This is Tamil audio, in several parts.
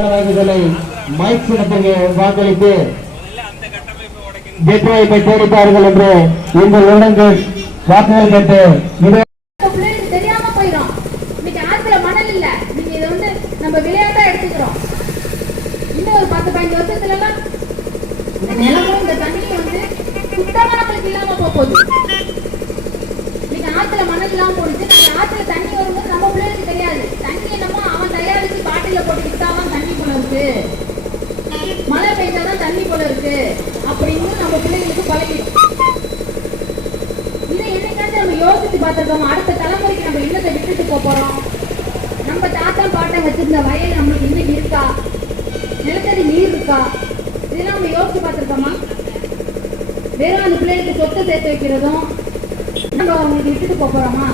வாக்குகளை மைக் சின்னத்திற்கு வாக்களித்து வெற்றிவாய்ப்பை தேடித்தார்கள் என்று வாக்குகள் கேட்டு இது தெரியாம போயிடும். இன்னைக்கு ஆத்துல மணல் இல்ல. நீங்க இதை வந்து நம்ம விளையாட்டா எடுத்துக்கிறோம். இன்னும் ஒரு பத்து பதினஞ்சு வருஷத்துல எல்லாம் நிலமும் இந்த தண்ணியும் வந்து சுத்தமா நம்மளுக்கு இல்லாம போகுது. இன்னைக்கு ஆத்துல மணல் இல்லாம போடுச்சு நம்ம ஆத்துல தண்ணி வரும்போது நம்ம பிள்ளைகளுக்கு தெரியாது. தண்ணி என்னமோ அவன் தயாரிச்சு பாட்டில போட்டு இருக்கு. மழை பெய்ஞ்சாதான் தண்ணி போல இருக்கு. அப்படின்னு நம்ம பிள்ளைங்களுக்கு பழகி இதை என்னைக்காச்சும் நம்ம யோசிச்சு பார்த்திருக்கோம். அடுத்த தலைமுறைக்கு நம்ம என்னத்தை விட்டுட்டு போக போறோம். நம்ம தாத்தா பாட்டன் வச்சிருந்த வயல் நம்மளுக்கு இன்னைக்கு இருக்கா? நிலத்தடி நீர் இருக்கா? இதெல்லாம் நம்ம யோசிச்சு பார்த்துருக்கோமா? வெறும் அந்த பிள்ளைகளுக்கு சொத்தை சேர்த்து வைக்கிறதும் நம்ம அவங்களுக்கு விட்டுட்டு போக போறோமா?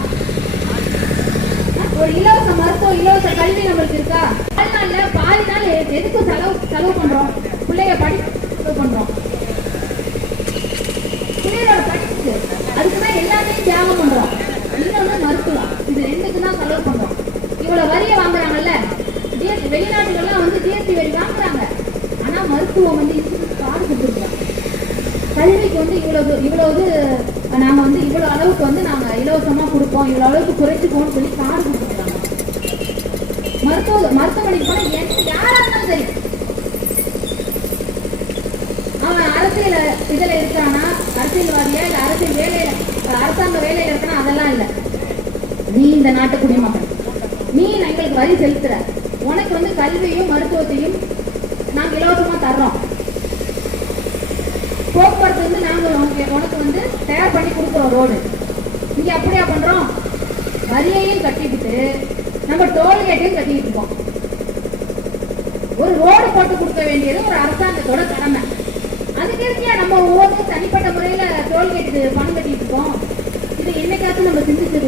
ஒரு இலவச மருத்துவம் இலவச கல்வி நம்மளுக்கு இருக்கா? பிள்ளைய படி பண்ணுறோம் பண்றோம். பிள்ளையோட படிப்புக்கு அதுக்கு தான் தியாகம் பண்றோம். இன்னொன்று மருத்துவம். இது ரெண்டுக்கு தான் செலவு பண்றோம். இவ்வளவு வரியை வாங்குறாங்கல்ல? ஜிஎஸ்டி வெளிநாட்டுகள்லாம் வந்து ஜிஎஸ்டி வரி வாங்குறாங்க. ஆனா மருத்துவம் வந்து இன்சூரன்ஸ் கார்டு கொடுத்துருக்கோம் கல்விக்கு வந்து இவ்வளவு இவ்வளவு நாங்க வந்து இவ்வளவு அளவுக்கு வந்து நாங்க இலவசமா கொடுப்போம். இவ்வளவு அளவுக்கு குறைச்சிப்போம்னு சொல்லி கார்டு கொடுத்துருக்காங்க மருத்துவ மருத்துவமனைக்கு போனா எந்த யாரா இருந்தாலும் சரி அவன் அரசியல் இதுல இருக்கானா? அரசியல்வாதியா? இல்ல அரசியல் வேலையில அரசாங்க வேலையில இருக்கானா? அதெல்லாம் இல்ல. நீ இந்த நாட்டு குடிமகன் நீ எங்களுக்கு வரி செலுத்துற? உனக்கு வந்து கல்வியும் மருத்துவத்தையும் நாங்க இலவசமா தர்றோம். போக்குவரத்து வந்து நாங்க உனக்கு உனக்கு வந்து தயார் பண்ணி கொடுக்குறோம் ரோடு. நீங்க அப்படியா பண்றோம்? வரியையும் கட்டிக்கிட்டு நம்ம டோல்கேட்டையும் கட்டிக்கிட்டு இருக்கோம். ஒரு ரோடு போட்டு கொடுக்க வேண்டியது ஒரு அரசாங்கத்தோட கடமை. தொடர்ச்சியா நம்ம ஒவ்வொருத்தரும் தனிப்பட்ட முறையில டோல்கேட் பணம் கட்டிட்டு இருக்கோம். இது என்னைக்காச்சும் நம்ம சிந்திச்சது